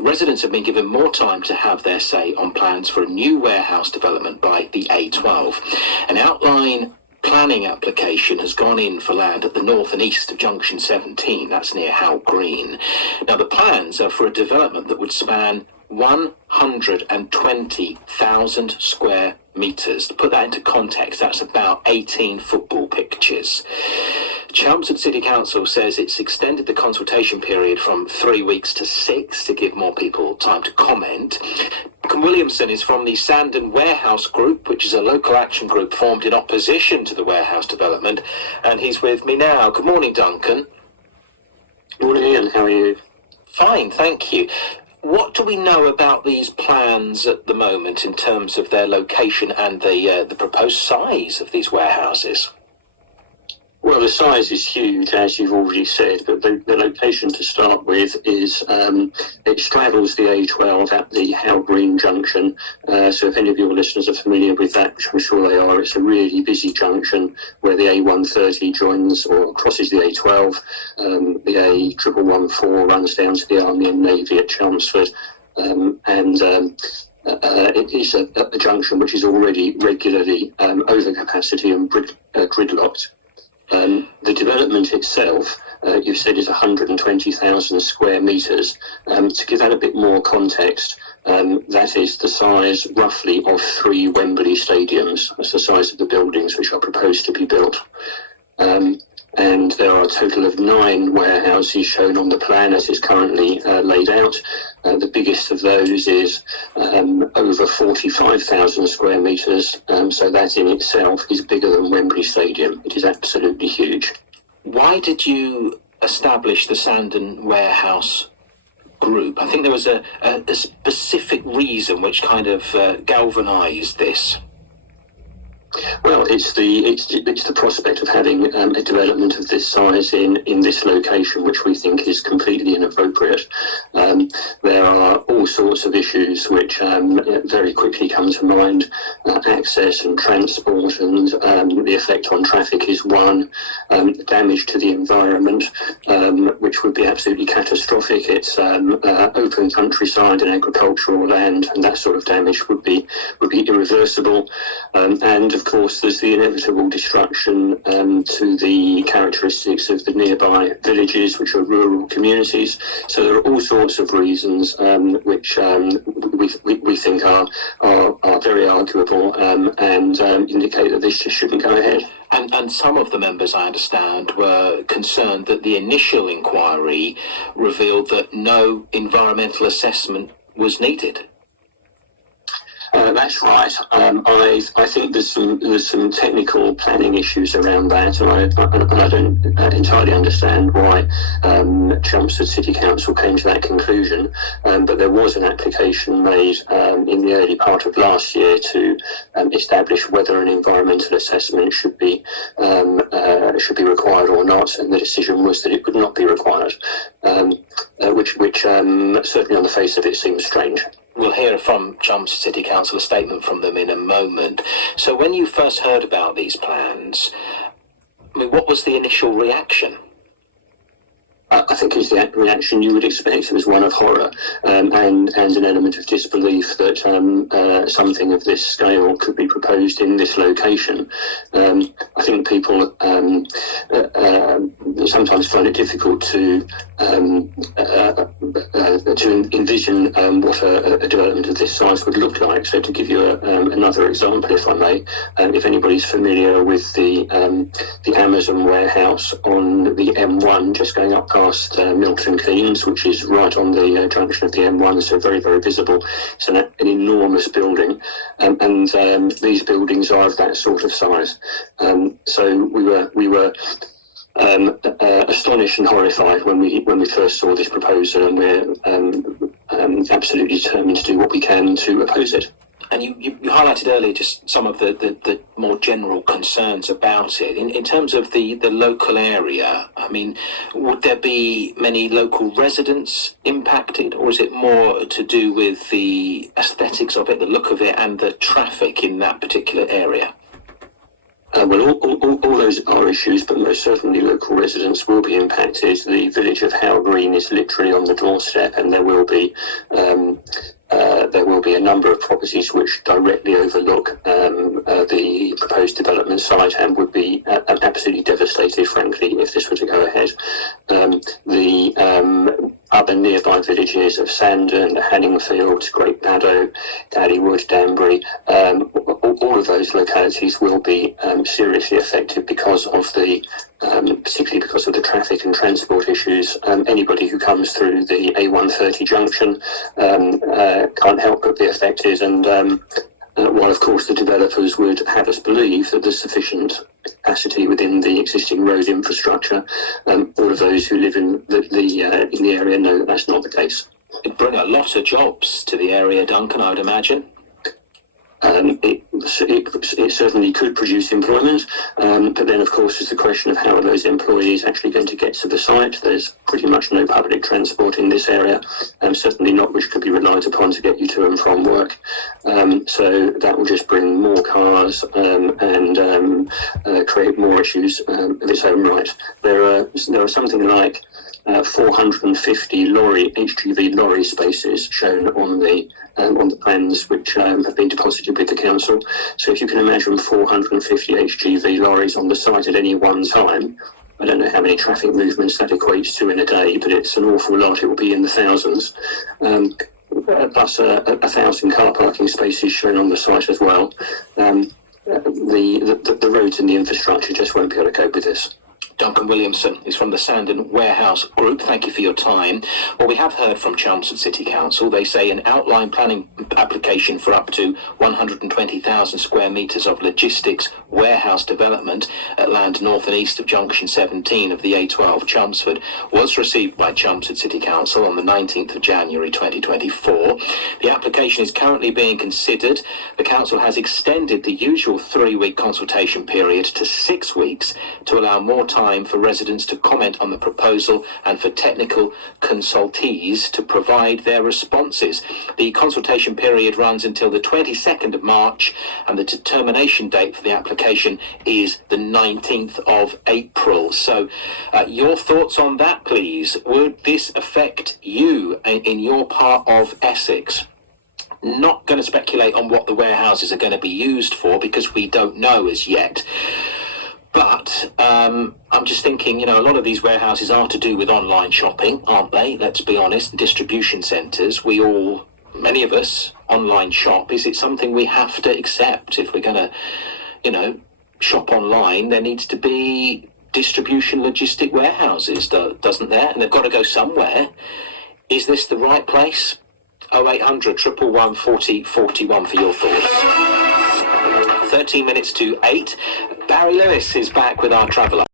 residents have been given more time to have their say on plans for a new warehouse development by the A12. An outline planning application has gone in for land at the north and east of Junction 17, that's near Howe Green. Now the plans are for a development that would span 120,000 square metres. To put that into context, that's about 18 football pitches. Chelmsford City Council says it's extended the consultation period from 3 weeks to 6 to give more people time to comment. Duncan Williamson is from the Sandon Warehouse Group, which is a local action group formed in opposition to the warehouse development, and he's with me now. Good morning, Duncan. Good morning, Ian. How are you? Fine, thank you. What do we know about these plans at the moment in terms of their location and the proposed size of these warehouses? Well, the size is huge, as you've already said, but the location to start with is it straddles the A12 at the Howe Green junction. So if any of your listeners are familiar with that, which I'm sure they are, it's a really busy junction where the A130 joins or crosses the A12. The A1114 runs down to the Army and Navy at Chelmsford. It is a junction which is already regularly over capacity and gridlocked. The development itself, you've said, is 120,000 square metres. To give that a bit more context, that is the size roughly of 3 Wembley stadiums. That's the size of the buildings which are proposed to be built. And there are a total of 9 warehouses shown on the plan as it's currently laid out. The biggest of those is over 45,000 square metres, so that in itself is bigger than Wembley Stadium. It is absolutely huge. Why did you establish the Sandon Warehouse Group? I think there was a specific reason which kind of galvanised this. Well, it's the prospect of having a development of this size in this location, which we think is completely inappropriate. There are all sorts of issues which very quickly come to mind. Access and transport, and the effect on traffic is one. Damage to the environment, which would be absolutely catastrophic. It's open countryside and agricultural land, and that sort of damage would be irreversible. And of course, there's the inevitable destruction to the characteristics of the nearby villages, which are rural communities. So there are all sorts of reasons which we think are very arguable and indicate that this just shouldn't go ahead. And some of the members, I understand, were concerned that the initial inquiry revealed that no environmental assessment was needed. That's right. I think there's some technical planning issues around that, and I don't entirely understand why Chelmsford City Council came to that conclusion. But there was an application made in the early part of last year to establish whether an environmental assessment should be required or not, and the decision was that it would not be required, which certainly on the face of it seems strange. We'll hear from Chelmsford City Council, a statement from them in a moment. So when you first heard about these plans, I mean, what was the initial reaction? I think it's the reaction you would expect. It was one of horror and an element of disbelief that something of this scale could be proposed in this location. I think people sometimes find it difficult to envision what a development of this size would look like. So to give you another example, if I may, if anybody's familiar with the Amazon warehouse on the M1, just going up past Milton Keynes, which is right on the junction of the M1, so very, very visible. It's an enormous building, and these buildings are of that sort of size. So we were astonished and horrified when we first saw this proposal, and we're absolutely determined to do what we can to oppose it. And you highlighted earlier just some of the more general concerns about it. In terms of the local area, I mean, would there be many local residents impacted, or is it more to do with the aesthetics of it, the look of it, and the traffic in that particular area? All those are issues, but most certainly local residents will be impacted. The village of How Green is literally on the doorstep, and there will be a number of properties which directly overlook the proposed development site and would be absolutely devastated, frankly, if this were to go ahead. The other nearby villages of Sandon, Hanningfield, Great Baddow, Daddywood, Danbury, all of those localities will be seriously affected because of the particularly because of the traffic and transport issues. Anybody who comes through the A130 junction can't help but be affected, and while of course the developers would have us believe that there's sufficient capacity within the existing road infrastructure, all of those who live in the area know that that's not the case. It'd bring a lot of jobs to the area, Duncan, I would imagine. It certainly could produce employment, but then of course it's the question of how are those employees actually going to get to the site. There's pretty much no public transport in this area, certainly not which could be relied upon to get you to and from work. So that will just bring more cars and create more issues of its own right. There are something like 450 HGV lorry spaces shown on the plans which have been deposited with the council. So if you can imagine 450 HGV lorries on the site at any one time, I don't know how many traffic movements that equates to in a day, but it's an awful lot. It will be in the thousands. Plus 1,000 car parking spaces shown on the site as well. The roads and the infrastructure just won't be able to cope with this. Duncan Williamson is from the Sandon Warehouse Group. Thank you for your time. Well, we have heard from Chelmsford City Council. They say an outline planning application for up to 120,000 square metres of logistics warehouse development at land north and east of Junction 17 of the A12 Chelmsford was received by Chelmsford City Council on the 19th of January 2024. The application is currently being considered. The council has extended the usual 3-week consultation period to 6 weeks to allow more time for residents to comment on the proposal and for technical consultees to provide their responses. The consultation period runs until the 22nd of March, and the determination date for the application is the 19th of April. So your thoughts on that, please. Would this affect you in your part of Essex? Not going to speculate on what the warehouses are going to be used for because we don't know as yet. But I'm just thinking, a lot of these warehouses are to do with online shopping, aren't they? Let's be honest. Distribution centres, many of us, online shop. Is it something we have to accept? If we're going to, shop online, there needs to be distribution logistic warehouses, doesn't there? And they've got to go somewhere. Is this the right place? 0800 111 40 41 for your thoughts. 13 minutes to 8. Barry Lewis is back with our traveller.